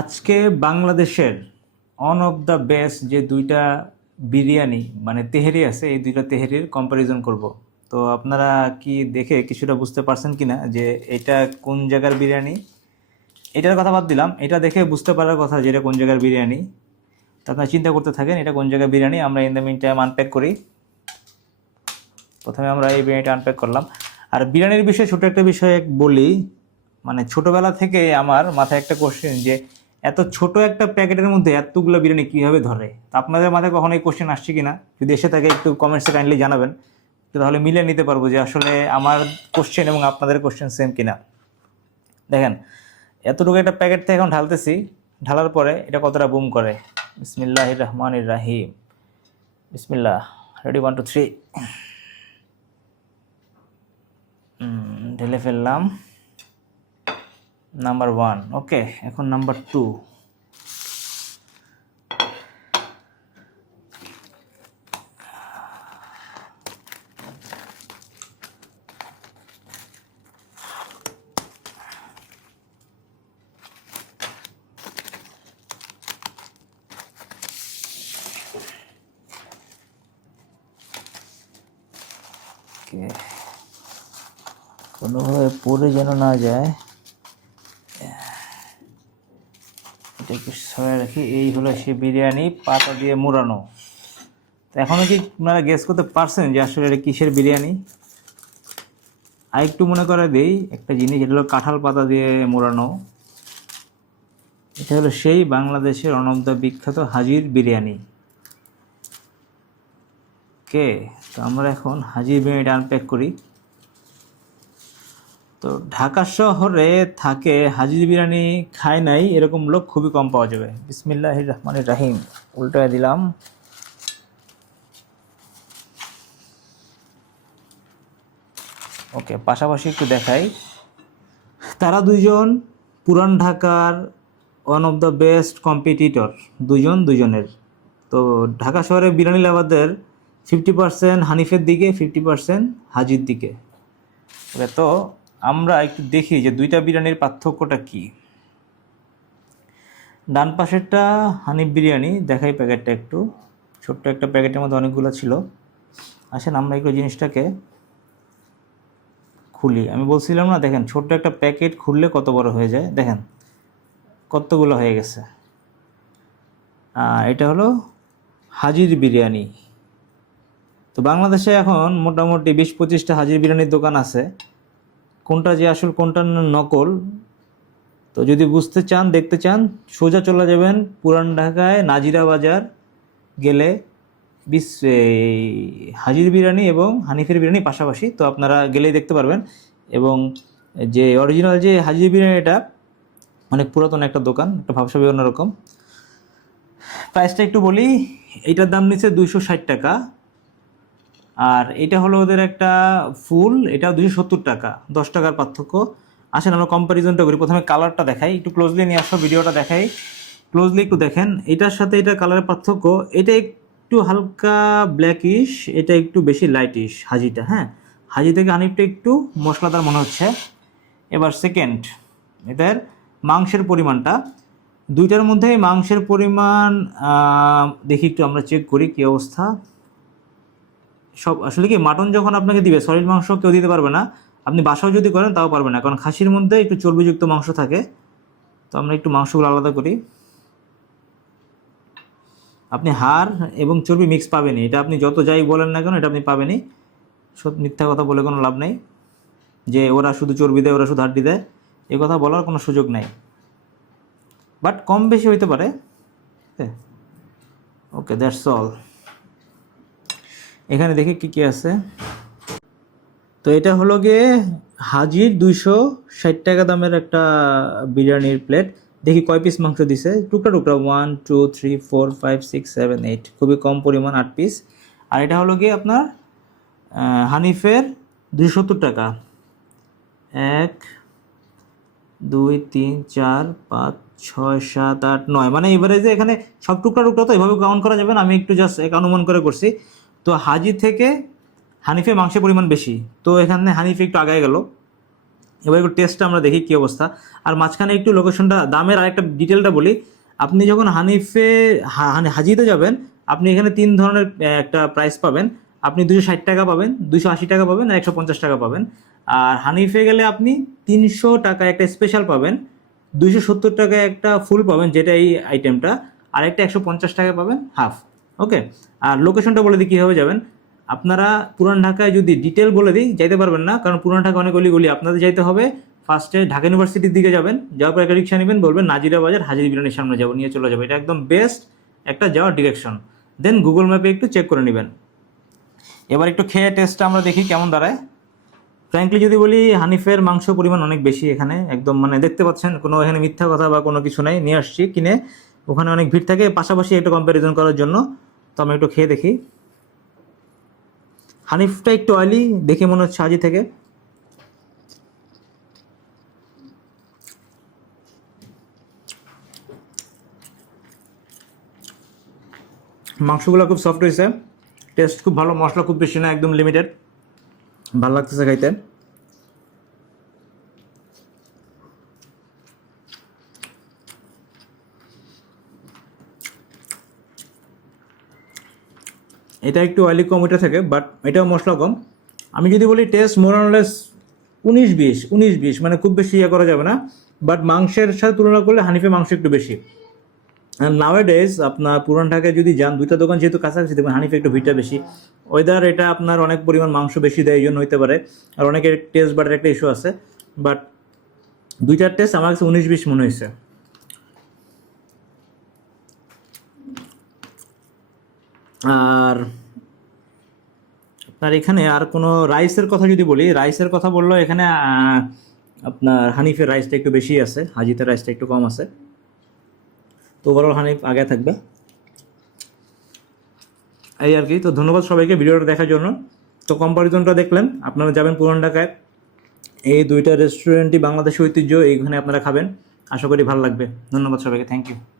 আজকে বাংলাদেশের on of the best যে দুইটা বিরিয়ানি মানে তেহেরি আছে, এই দুইটা তেহেরির কম্প্যারিজন করব। তো আপনারা কি দেখে কিছুটা বুঝতে পারছেন কিনা যে এটা কোন জায়গার বিরিয়ানি? এটার কথা বাদ দিলাম। এটা দেখে বুঝতে পারার কথা যে এটা কোন জায়গার বিরিয়ানি। তা আপনারা চিন্তা করতে থাকেন, এটা কোন জায়গার বিরিয়ানি? আমরা in the meantime unpack করি। প্রথমে আমরা এই বিরিয়ানিটা আনপ্যাক করলাম। আর বিরিয়ানির বিষয়ে ছোট একটা বিষয় বলি মানে ছোটবেলা থেকে আমার মাথায় একটা কোশ্চেন যে এত ছোট একটা প্যাকেটের মধ্যে এতগুলো বিরিয়ানি কীভাবে ধরে? তা আপনাদের মাথায় কখনো এই কোশ্চেন আসছে কিনা? যদি এসে থাকে একটু কমেন্টসে কাইন্ডলি জানাবেন। তাহলে মিলে নিতে পারব যে আসলে আমার কোশ্চেন এবং আপনাদের কোশ্চেন সেম কিনা। দেখেন, এতটুকু একটা প্যাকেট থেকে এখন ঢালতেছি। ঢালার পরে এটা কতটা বুম করে? বিসমিল্লাহ রহমান রাহিম বিসমিল্লাহ রেডি ওয়ান টু থ্রি ঢেলে ফেললাম। নাম্বার ওয়ান ওকে এখন নাম্বার টু ওকে কোনোভাবে পড়ে যেন না যায় এটা একটু সরাই রাখি, এই হলো সে বিরিয়ানি, পাতা দিয়ে মোড়ানো। তো এখনও কি আপনারা গেস করতে পারছেন যে আসলে এটা কিসের বিরিয়ানি? আর একটু মনে করে দেই, একটা জিনিস, এটা হলো কাঁঠাল পাতা দিয়ে মোড়ানো। এটা হলো সেই বাংলাদেশের অনন্ত বিখ্যাত হাজির বিরিয়ানি। কে তো আমরা এখন হাজির বিরিয়ানিটা আনপ্যাক করি। তো ঢাকা শহরে থাকে হাজির বিরিয়ানি খায় নাই, এরকম লোক খুবই কম পাওয়া যাবে। বিসমিল্লাহ রহমান রাহিম। উল্টায় দিলাম। ওকে, পাশাপাশি একটু দেখাই। তারা দুইজন পুরান ঢাকার one of the best competitor দুজন দুজনের তো ঢাকা শহরে বিরিয়ানি লাভারদের ফিফটি পার্সেন্ট হানিফের দিকে ফিফটি পার্সেন্ট হাজির দিকে। তো আমরা একটু দেখি যে দুইটা বিরিয়ানির পার্থক্যটা কি। ডান পাশেরটা হানিফ বিরিয়ানি, দেখাই প্যাকেটটা একটু। ছোট্ট একটা প্যাকেটের মধ্যে অনেকগুলো ছিল। আসেন, আমরা একটু জিনিসটাকে খুলি। আমি বলছিলাম না, দেখেন, ছোট্ট একটা প্যাকেট খুললে কত বড় হয়ে যায়। দেখেন, কতগুলো হয়ে গেছে। এটা হলো হাজির বিরিয়ানি। তো বাংলাদেশে এখন মোটামুটি বিশ পঁচিশটা হাজির বিরিয়ানির দোকান আছে। কোনটা যে আসল, কোনটা নকল, তো যদি বুঝতে চান, দেখতে চান, সোজা চলে যাবেন পুরান ঢাকায় নাজিরা বাজার গেলে বিশ হাজির বিরিয়ানি এবং হানিফের বিরিয়ানি পাশাপাশি, তো আপনারা গেলেই দেখতে পারবেন। এবং যে অরিজিনাল যে হাজির বিরিয়ানিটা অনেক পুরাতন একটা দোকান, একটা ভাবসাবি অন্যরকম। প্রাইসটা একটু বলি এইটার দাম নিচ্ছে দুইশো ষাট টাকা। আর এটা হলো ওদের একটা ফুল, এটা দুশো সত্তর টাকা, দশ টাকার পার্থক্য। আসেন, আমরা কম্প্যারিজনটা করি। প্রথমে কালারটা দেখাই, একটু ক্লোজলি নিয়ে আসো, ভিডিওটা দেখাই। ক্লোজলি একটু দেখেন, এটার সাথে এটা কালারের পার্থক্য, এটা একটু হালকা ব্ল্যাকিশ এটা একটু বেশি লাইটিশ হাজিটা হ্যাঁ? হাজি থেকে হানিফটা একটু মশলাদার মনে হচ্ছে। এবার সেকেন্ড এটার মাংসের পরিমাণটা। দুইটার মধ্যে মাংসের পরিমাণ দেখি একটু আমরা চেক করি কী অবস্থা। সব আসলে কি, মাটন যখন আপনাকে দিবে, সলিড মাংস কেউ দিতে পারবে না, আপনি বাসাও যদি করেন তাও পারবে না, কারণ খাসির মধ্যে একটু চর্বিযুক্ত মাংস থাকে, তো আমরা একটু মাংসগুলো আলাদা করি। আপনি হাড় এবং চর্বি মিক্স পাবেনই, এটা আপনি যত যাই বলেন না কেন, এটা আপনি পাবেনই। সব মিথ্যা কথা বলে কোনো লাভ নেই, যে ওরা শুধু চর্বি দেয়, ওরা শুধু হাড্ডি দেয়, এ কথা বলার কোনো সুযোগ নাই। বাট কম বেশি হইতে পারে। ওকে দ্যাটস অল এখানে দেখি কি কি আছে। তো এটা হলো গিয়ে হাজির দুইশো ষাট টাকা দামের একটা বিরিয়ানির প্লেট দেখি কয় পিস মাংস দিছে। টুকরা টুকরা one two three four five six seven eight খুবই কম পরিমাণ আট পিস আর এটা হলো গিয়ে আপনার হানিফের দুশো সত্তর টাকা। এক, দুই, তিন, চার, পাঁচ, ছয়, সাত, আট, নয়। মানে এবারে যে এখানে সব টুকরা টুকরা তো এভাবে কাউন্ট করা যাবে না। আমি একটু জাস্ট এক অনুমান করে করছি। তো হাজি থেকে হানিফে মাংসের পরিমাণ বেশি। তো এখানে হানিফে একটু আগায় গেল। এবার একটু টেস্টটা আমরা দেখি কী অবস্থা। আর মাঝখানে একটু লোকেশনটা দামের আরেকটা ডিটেলটা বলি। আপনি যখন হানিফে হানি- হাজিতে যাবেন, আপনি এখানে তিন ধরনের একটা প্রাইস পাবেন। আপনি দুশো ষাট টাকা পাবেন, দুশো আশি টাকা পাবেন আর একশো পঞ্চাশ টাকা পাবেন। আর হানিফে গেলে আপনি তিনশো টাকা একটা স্পেশাল পাবেন, দুশো সত্তর টাকায় একটা ফুল পাবেন, যেটা এই আইটেমটা আর একটা একশো পঞ্চাশ টাকা পাবেন হাফ ওকে, আর লোকেশনটা বলে দিই, কীভাবে যাবেন? আপনারা পুরান ঢাকায় যদি ডিটেল বলে দিই, যাইতে পারবেন না, কারণ পুরান ঢাকা অনেক অলিগলি, আপনাদের যাইতে হবে। ফার্স্টে ঢাকা ইউনিভার্সিটির দিকে যাবেন, যাওয়ার পর একটা রিক্সা নেবেন, বলবেন নাজিরা বাজার হাজির বিরিয়ানির সামনে যাব, নিয়ে চলে যাব। এটা একদম বেস্ট একটা যাওয়ার ডিরেকশন দেন গুগল ম্যাপে একটু চেক করে নেবেন। এবার একটু খেয়ে টেস্টটা আমরা দেখি কেমন দাঁড়ায়। ফ্র্যাঙ্কলি যদি বলি, হানিফের মাংস পরিমাণ অনেক বেশি এখানে, একদম মানে দেখতে পাচ্ছেন, কোনো এখানে মিথ্যা কথা বা কোনো কিছু নাই, নিয়ে আসছি, কিনে। ওখানে অনেক ভিড় থাকে, পাশাপাশি একটু কম্প্যারিজন করার জন্য। তো আমি একটু খেয়ে দেখি। হানিফটা একটু অয়েলি দেখে মনে হচ্ছে হাজি থেকে। মাংসগুলো খুব সফট হয়েছে। টেস্ট খুব ভালো, মশলা খুব বেশি না, একদম লিমিটেড ভালো লাগতেছে খাইতে। এটা একটু অয়েলি কম, এটা থাকে বাট এটাও মশলা কম। আমি যদি বলি টেস্ট মোরানলেস উনিশ বিশ উনিশ বিশ মানে খুব বেশি ইয়ে করা যাবে না বাট মাংসের সাথে তুলনা করলে হানিফে মাংস একটু বেশি। নাও ডেজ আপনার পুরান ঢাকায় যদি যান, দুইটা দোকান যেহেতু কাছাকাছি, দেখবেন হানিফে একটু ভিড়টা বেশি। ওয়েদার এটা আপনার অনেক পরিমাণ মাংস বেশি দেয়, এই জন্য হইতে পারে। আর অনেকের টেস্ট বাটের একটা ইস্যু আছে বাট দুইটার টেস্ট আমার কাছে উনিশ বিশ মনে হয়েছে আর আপনার এখানে আর কোনো রাইসের কথা যদি বলি, রাইসের কথা বলল এখানে আপনার হানিফের রাইসটা একটু বেশি আছে, হাজিতের রাইসটা একটু কম আছে। তো ওভারঅল হানিফ আগে থাকবে। এই আর কি, তো ধন্যবাদ সবাইকে ভিডিওটা দেখার জন্য। তো কম্পারিজনটা দেখলেন, আপনারা যাবেন পুরান ঢাকায়। এই দুইটা রেস্টুরেন্টই বাংলাদেশের ঐতিহ্য, এইখানে আপনারা খাবেন। আশা করি ভালো লাগবে। ধন্যবাদ সবাইকে থ্যাংক ইউ